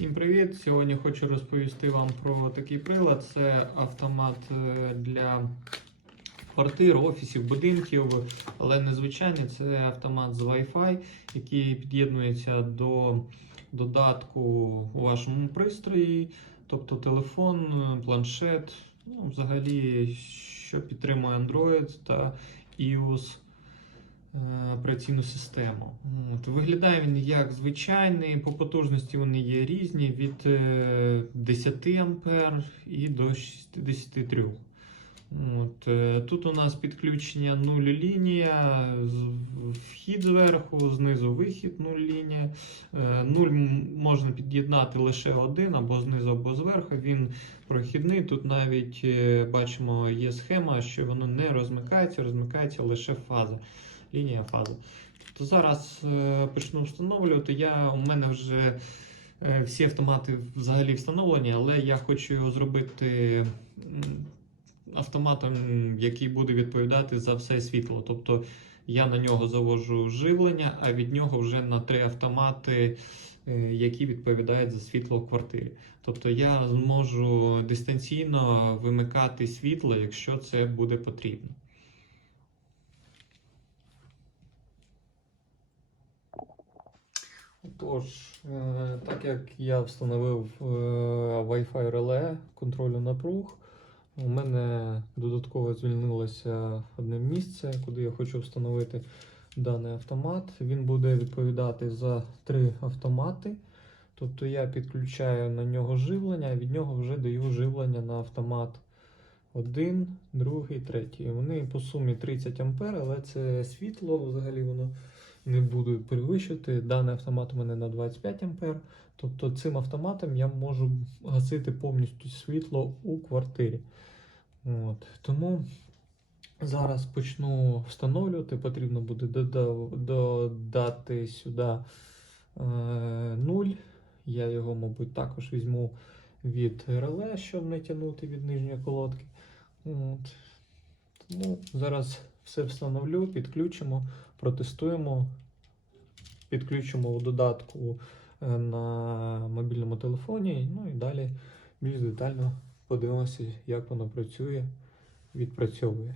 Всім привіт! Сьогодні хочу розповісти вам про такий прилад. Це автомат е, для квартир, офісів, будинків, але незвичайний це автомат з Wi-Fi, який під'єднується до додатку у вашому пристрої, тобто телефон, планшет, ну, взагалі, що підтримує Android та iOS операційну систему. От, виглядає він як звичайний, по потужності вони є різні від е, 10 А і до 63. От, е, тут у нас підключення 0 лінія, вхід зверху, знизу вихід 0 лінія. 0 можна під'єднати лише один або знизу, або зверху. Він прохідний. Тут навіть е, бачимо, є схема, що воно не розмикається, розмикається лише фаза лінія фази. Тобто зараз е, почну встановлювати. Я, у мене вже е, всі автомати взагалі встановлені, але я хочу його зробити автоматом, який буде відповідати за все світло. Тобто я на нього завожу живлення, а від нього вже на три автомати, е, які відповідають за світло в квартирі. Тобто я зможу дистанційно вимикати світло, якщо це буде потрібно. Тож, е, так як я встановив е, Wi-Fi реле контролю напруг, у мене додатково звільнилося одне місце, куди я хочу встановити даний автомат. Він буде відповідати за три автомати. Тобто я підключаю на нього живлення, а від нього вже даю живлення на автомат один, другий, третій. Вони по сумі 30 А, але це світло, взагалі воно не буду перевищити. Даний автомат у мене на 25 А. Тобто цим автоматом я можу гасити повністю світло у квартирі. От. Тому зараз почну встановлювати. Потрібно буде додати сюди е, 0. Я його, мабуть, також візьму від реле, щоб не тягнути від нижньої колодки. От. Тому зараз все встановлю, підключимо, протестуємо, підключимо у додатку е, на мобільному телефоні. Ну і далі більш детально подивимося, як воно працює, відпрацьовує.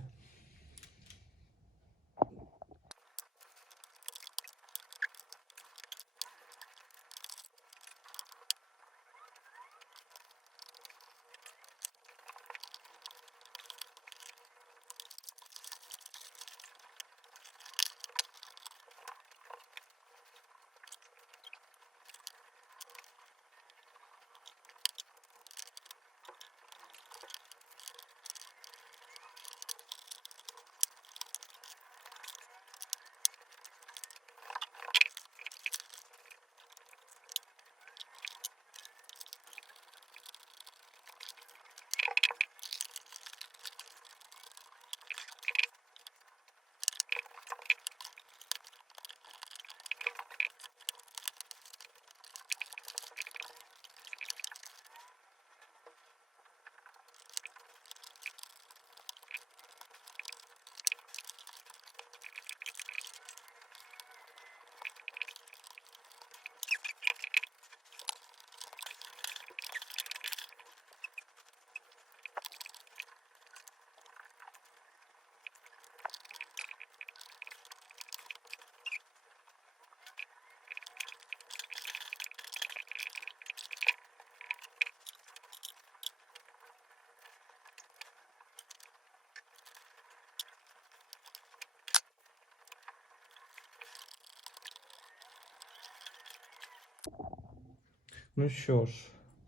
Ну що ж,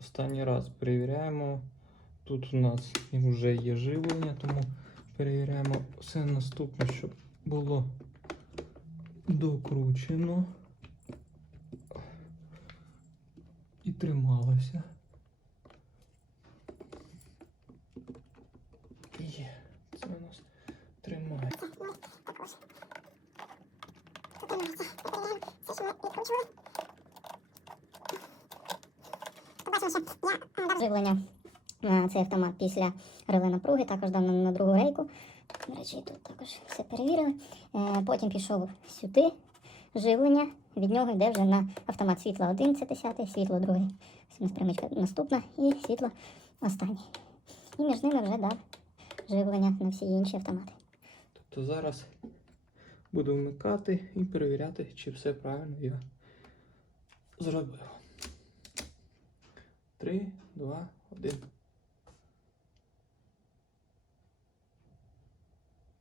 останній раз перевіряємо. Тут у нас вже є живлення, тому перевіряємо все наступне, щоб було докручено і трималося. Є, це у нас тримає. Живлення на цей автомат після реле напруги, також дав на другу рейку. До речі, тут також все перевірили. Е, Потім пішов сюди, живлення від нього йде вже на автомат світла 1, це 10, світло 2, ось нас примичка наступна, і світло останнє. І між ними вже дав живлення на всі інші автомати. Тобто зараз буду вмикати і перевіряти, чи все правильно я зробив. 3, 2, 1.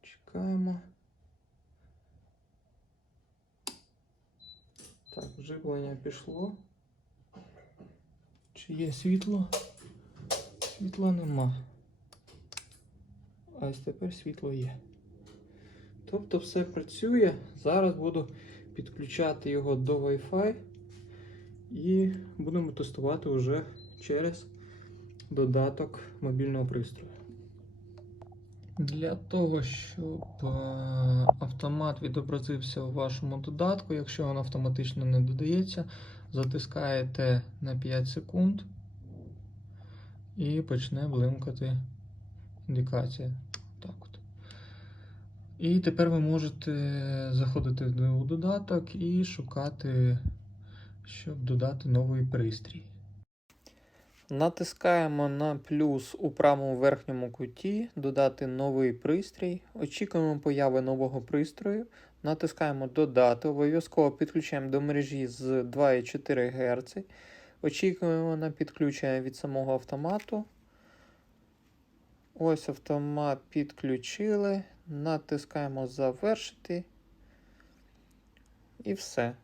Чекаємо. Так, живлення пішло. Чи є світло? Світла нема. А ось тепер світло є. Тобто все працює. Зараз буду підключати його до Wi-Fi і будемо тестувати вже через додаток мобільного пристрою. Для того, щоб е, автомат відобразився у вашому додатку, якщо він автоматично не додається, затискаєте на 5 секунд і почне блимкати індикація. Так от. І тепер ви можете заходити у додаток і шукати, щоб додати новий пристрій. Натискаємо на плюс у правому верхньому куті, додати новий пристрій. Очікуємо появи нового пристрою. Натискаємо Додати. Обов'язково підключаємо до мережі з 2,4 Гц. Очікуємо на підключення від самого автомату. Ось автомат підключили. Натискаємо Завершити. І все.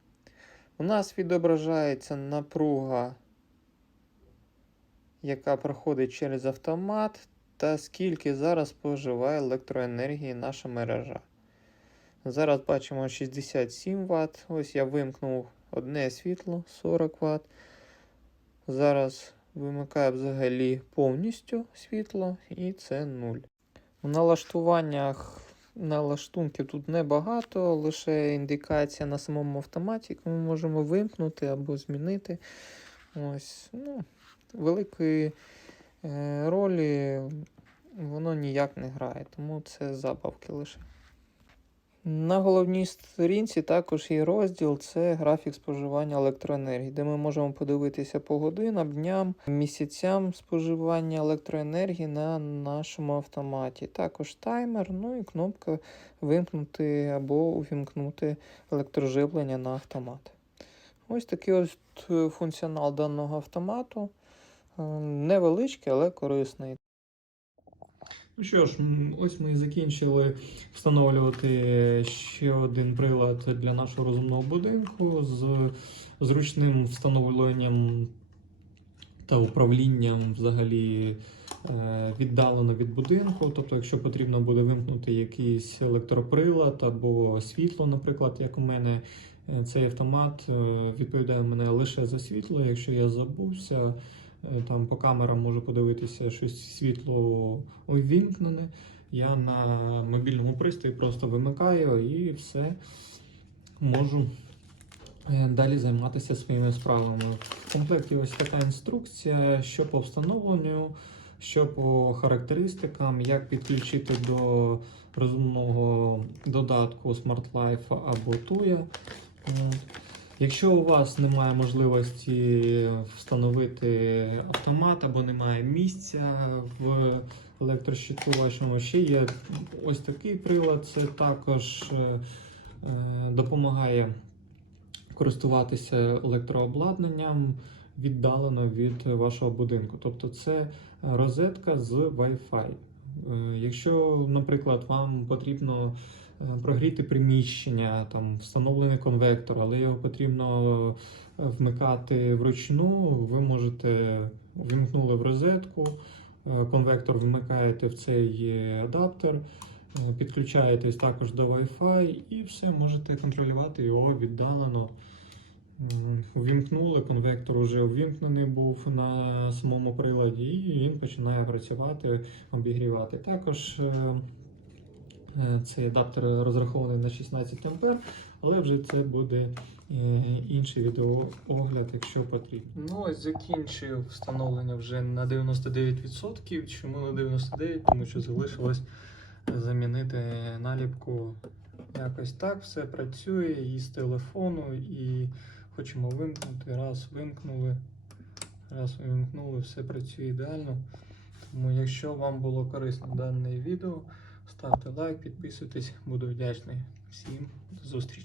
У нас відображається напруга, яка проходить через автомат, та скільки зараз споживає електроенергії наша мережа. Зараз бачимо 67 Вт. Ось я вимкнув одне світло 40 Вт. Зараз вимикаю взагалі повністю світло, і це 0. У налаштуваннях налаштунків тут небагато, лише індикація на самому автоматі, яку ми можемо вимкнути або змінити. Ось, ну, Великої е, ролі воно ніяк не грає, тому це забавки лише. На головній сторінці також є розділ це графік споживання електроенергії, де ми можемо подивитися по годинам, дням, місяцям споживання електроенергії на нашому автоматі. Також таймер, ну і кнопка вимкнути або увімкнути електроживлення на автомат. Ось такий ось функціонал даного автомату. Е, Невеличкий, але корисний. Ну що ж, ось ми і закінчили встановлювати ще один прилад для нашого розумного будинку з зручним встановленням та управлінням взагалі е, віддалено від будинку. Тобто, якщо потрібно буде вимкнути якийсь електроприлад або світло, наприклад, як у мене, е, цей автомат відповідає мене лише за світло. Якщо я забувся, там по камерам можу подивитися, щось світло увімкнене. Я на мобільному пристрої просто вимикаю і все можу е, далі займатися своїми справами. В комплекті ось така інструкція, що по встановленню, що по характеристикам, як підключити до розумного додатку Smart Life або Tuya. Якщо у вас немає можливості встановити автомат або немає місця в електрощиту вашому, ще є ось такий прилад. Це також е, е, допомагає користуватися електрообладнанням віддалено від вашого будинку. Тобто це розетка з Wi-Fi. Е, Якщо, наприклад, вам потрібно прогріти приміщення, там встановлений конвектор, але його потрібно е, вмикати вручну, ви можете вімкнули в розетку, е, конвектор вмикаєте в цей е, адаптер, е, підключаєтесь також до Wi-Fi і все можете контролювати його віддалено. Увімкнули, конвектор вже увімкнений був на самому приладі, і він починає працювати, обігрівати. Також е, е, цей адаптер розрахований на 16 А, але вже це буде е, інший відеоогляд, якщо потрібно. Ну ось закінчив встановлення вже на 99%. Чому на 99%? Тому що залишилось замінити наліпку Якось так все працює і з телефону, і хочемо вимкнути. Раз вимкнули, раз вимкнули, все працює ідеально. Тому, якщо вам було корисно дане відео, ставте лайк, підписуйтесь, буду вдячний. Всім до зустрічі!